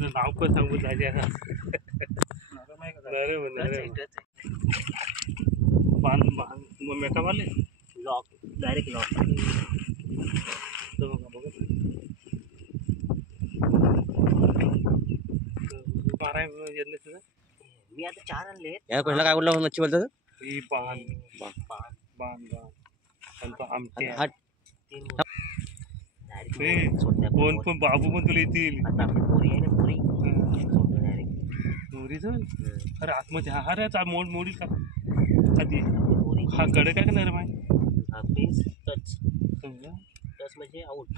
नाव पण सांगू जायचे बांध बांध मग मेकावाले लॉक डायरेक्ट लॉक मी आता 4 आणले या कोणाला काय बोलला मच्छी बोलतात ही बांध बांध बांध बांध आमटे हा कोण पण बाबू पण तुला येतील आता आपली पोरी आहे ना पोरी मोरी जाऊन अरे आतमध्ये हा अरे मोड मोडी का आधी पोरी हा कडे काय करणार माय हा प्लीज टच टच म्हणजे आउट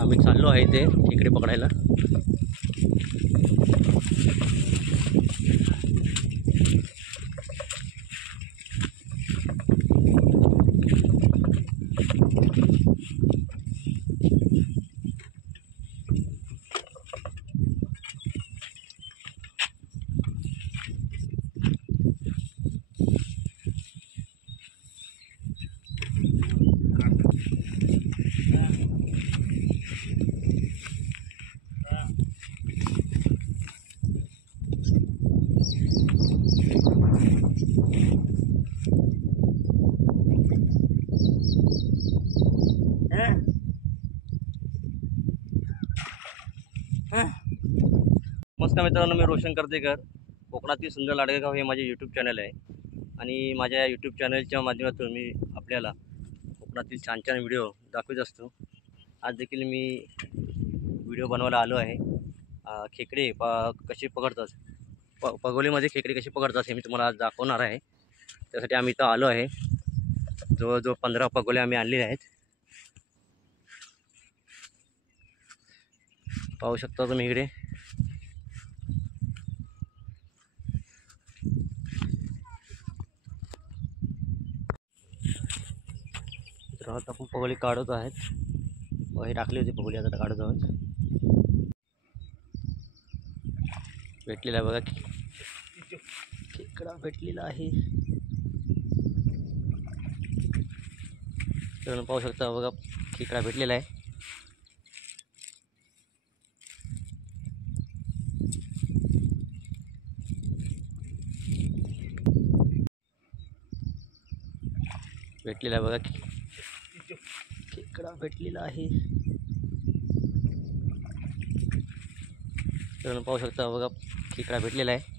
आम्ही चाललो आहे ते इकडे पकडायला. नमस्कार मित्रांनो, मी रोशन करतेकर. कोकणातील सुंदर लाडकेगाव हे माझे यूट्यूब चॅनल आहे आणि माझ्या यूट्यूब चॅनलच्या माध्यमातून मी आपल्याला कोकणातील छान छान व्हिडिओ दाखवत असतो. आज देखील मी व्हिडिओ बनवायला आलो आहे. खेकडे कसे पकडतात, पगोलीमध्ये खेकडे कसे पकडतात हे मी तुम्हाला आज दाखवणार आहे. त्यासाठी आम्ही इथं आलो आहे. जवळजवळ 15 पगोले आम्ही आणलेले आहेत. पाहू शकता तुम्ही इकडे. तर आता आपण पगोली काढत आहेत. हे टाकली होती पगोली, आता काढत आहोत. भेटलेला आहे बघा, खेकडा भेटलेला आहे. तर पाहू शकता बघा, खेकडा भेटलेला आहे. भेटलेला आहे बघा, खेकडा भेटलेला आहे. तर पाहू शकता बघा, खेकडा भेटलेला आहे.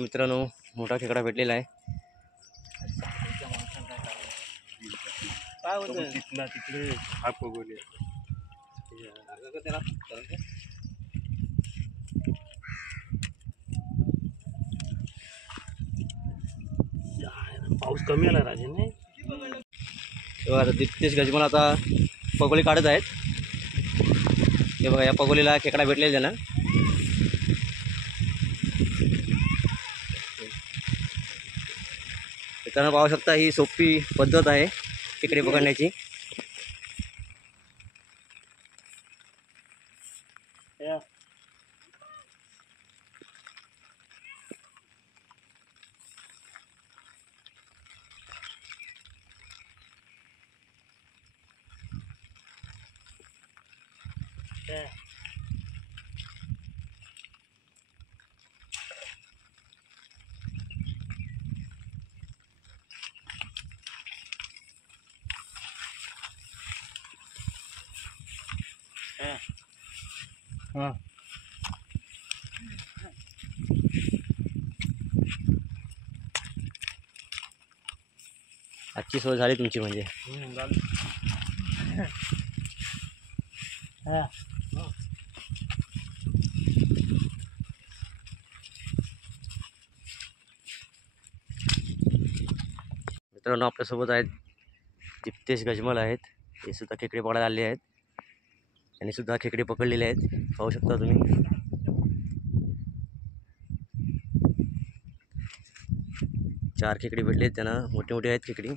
मित्रांनो, मोठा खेकडा भेटलेला आहे. काय होतं तिथला तिकडे हा पगोले पाऊस कमी आला राजे नाही. आता तिथेच गजमान आता पगोली काढत आहेत. हे बघा, या पगोलीला खेकडा भेटलेला ना. मित्रांनो पाहू शकता, ही सोपी पद्धत आहे खेकडे पकडण्याची. हा आजची सोय झाली तुमची म्हणजे. मित्रांनो आपल्यासोबत आहेत दीप्तेश गजमल आहेत. हे सुद्धा खेकडे पकडायला आले आहेत. यांनी सुद्धा खेकडे पकडलेले आहेत, पाहू शकता तुम्ही. चार खेकडे भेटले आहेत त्यांना, मोठे मोठे आहेत खेकडी.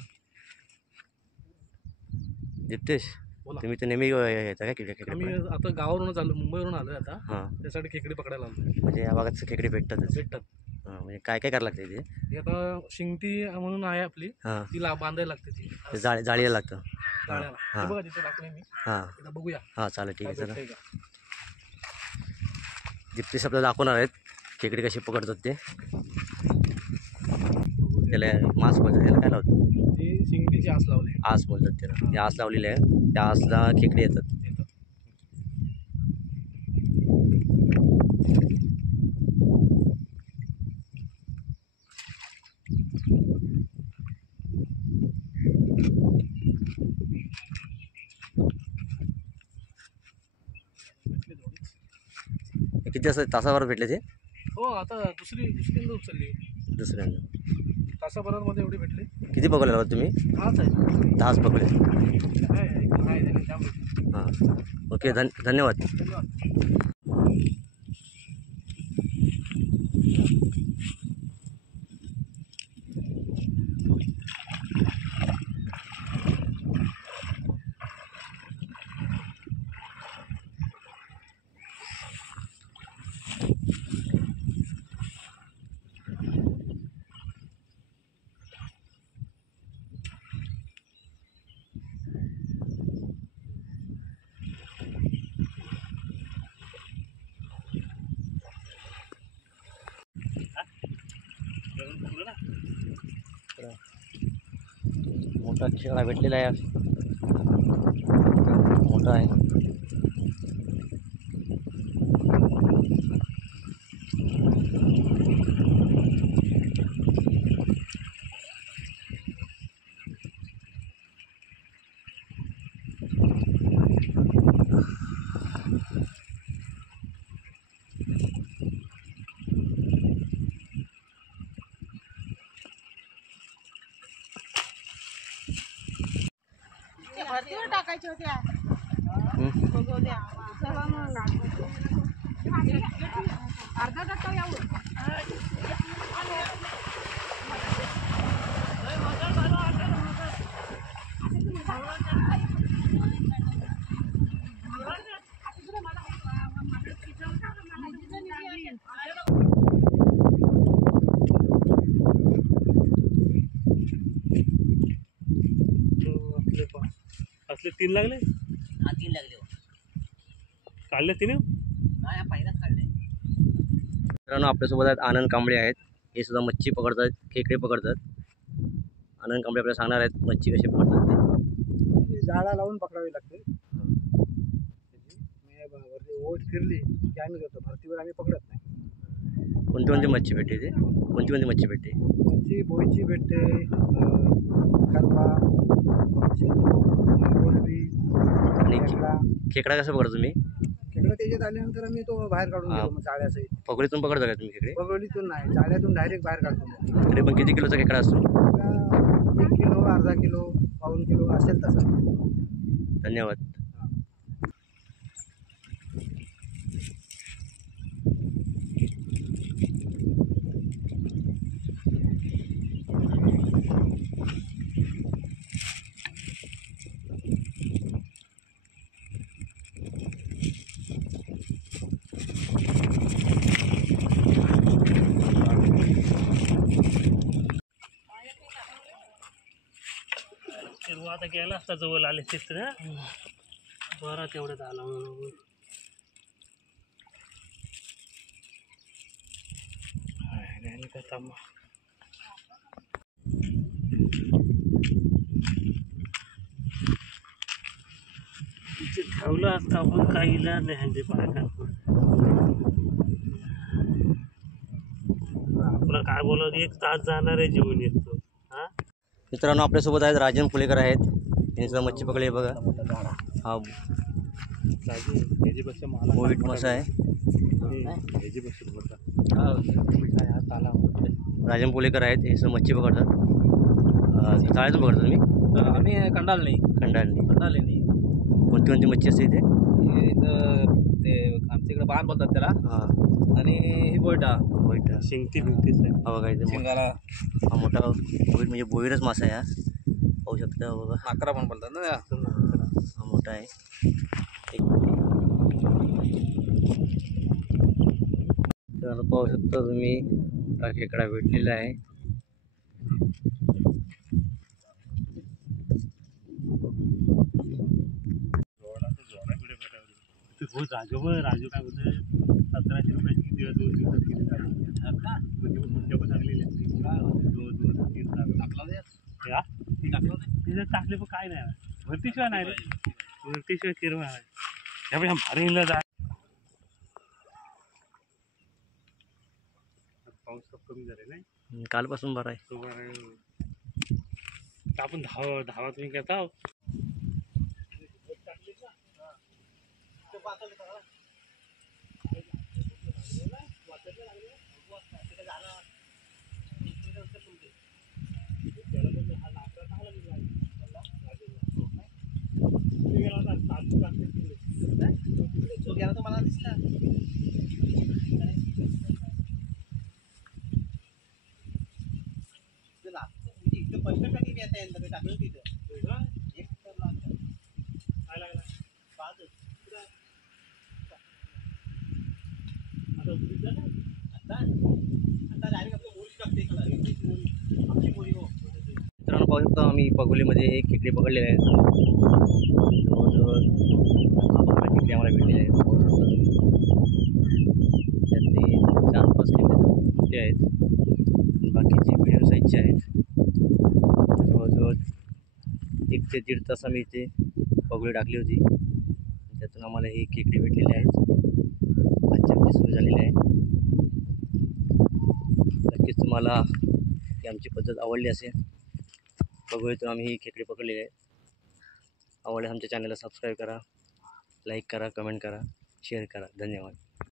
दीप्तेश बोला. तुम्ही तर नेहमी येता का खेकडे? आम्ही आता गावावरूनच आलो, मुंबईवरून आलोय आता. हां, त्यासाठी खेकडे पकडायला आलो. म्हणजे या भागात खेकडे भेटतातच. भेटतात. हां, म्हणजे काय काय करायला लागतं इथे? ती आता शिंगटी म्हणून आहे आपली, हां, तिला बांधायला लागते ती ते जाळीला लागतं. जाळ्याला. हां. हे बघा तिथे टाकलंय मी, हां एकदा बघूया हां, चालेल, ठीक काय आहे. चला, भेटतंय का. दीप्तेश आपल्याला दाखवणार आहेत खेकडे कसे पकडतात ते. त्याला मांस बोलतात, त्याला काय लावतात? ती शिंगटीची आस लावली आस बोलतात त्याला. ते आस लावलेले आहे, त्या आसला खेकडे येतात. किती तासाभरात भेटले ते? हो, आता दुसऱ्यांदा उचलली. दुसऱ्यांदा तासाभरामध्ये एवढे भेटले. किती पकडले तुम्ही? हाच आहे. 10 पकडले. आहे, त्याने जाम भेटले. हां, ओके, धन्यवाद. धन्यवाद. मोठा खेकडा भेटलेला आहे. मोठा आहे. भरतीवर टाकायचे होत्या. अर्धा टक्का यावं. असले 3 लागले. हा, 3 लागले. काढले 3. पहिलाच काढले. मित्रांनो आपल्यासोबत आहेत आनंद कांबळे आहेत. हे सुद्धा मच्छी पकडतात, खेकडे पकडतात. आनंद कांबळे आपल्याला सांगणार आहेत मच्छी कशी पकडतात ते. जाळा लावून पकडावी लागते. ओट फिरली की आम्ही जातो. भरतीवर आम्ही पकडत नाही. कोणती कोणती मच्छी भेटते ते? कोणती मच्छी भेटते? मच्छी बोईची भेटते, खरपा, कोलबी, आणि खेकडा. खेकडा कसं पकडता तुम्ही? खेकडा त्याच्यात आल्यानंतर आम्ही तो बाहेर काढून हा. घेतो. मग जाळ्यासहित. पकडीतून पकडता का तुम्ही खेकडे? पगडीतून नाही, जाळ्यातून डायरेक्ट बाहेर काढतो. तरी पण किती किलोचा खेकडा असतो? 1 किलो, अर्धा किलो, पाऊण किलो असेल तसा. धन्यवाद. आता गेला असता जवळ आले चित्र. बरं तेवढं झालं. थांबा. तिथे ठेवलं असतं आपण काही इलाज नाही ह्यांचे पाय आपलं काय बोलत 1 तास जाणार आहे जेवण येतो. हा मित्रांनो आपल्यासोबत आहेत राजन फुलेकर आहेत. त्यांनी सुद्धा मच्छी पकडली आहे बघा. हा ह्याच्यापेक्षा मला मोहित मासा आहे. ह्याच्यापेक्षा मोठा राजन फुलेकर आहेत. हे सगळं मच्छी पकडतात. चाळ्यातून पकडतो तुम्ही? आम्ही कंडाल नाही खंडाळणी. कोणती कोणती मच्छी असते इथे? इथं ते आमच्या इकडे बाण बोलतात त्याला. हां आणि ही बोयटा मोहित. शिंगती बिंगतीच आहे. हा बघा इथे शिंगाला हा मोठा मोहित म्हणजे बोईरच मासा आहे. हा पाहू शकता बघा. माकरा पण बोलतात ना त्या. हा मोठा आहे. तर पाहू शकता तुम्ही मोठा खेकडा भेटलेला आहे. हो राजू काय बोलतोय 1700 रुपयाची किती 2 दिवसात किती म्हणजे मुंड्या पण लागलेली तिथे टाकले पण काय नाही भरतीशिवाय नाही रे. भरतीशिवाय किरवा आहे त्यामुळे भारीला जा. पाऊस कमी झाले नाही कालपासून बरा आहे. आपण धावा तुम्ही करता तुम्हाला दिसला टाकलं तिथं मित्रांनो पाहू शकता आम्ही पगोलीमध्ये एक खेकडे पकडलेले आहेत. जवळजवळ 10-12 खेकडे आम्हाला भेटलेले आहेत. पाहू शकता तुम्ही. त्यातले 4-5 खेकडे मोठे आहेत. बाकीचे मिडियम साईजचे आहेत. जवळजवळ 1 ते 1.5 तास आम्ही इथे पगोली टाकली होती. त्यातून आम्हाला हे खेकडे भेटलेले आहेत. आजची आमची सोय झालेली आहे. नक्कीच तुम्हाला ही आमची पद्धत आवडली असेल. पगोलीतून आम्ही ही खेकडे पकडलेली आहेत. आवडल्यास आमच्या चॅनलला सबस्क्राईब करा, लाईक करा, कमेंट करा, शेअर करा. धन्यवाद.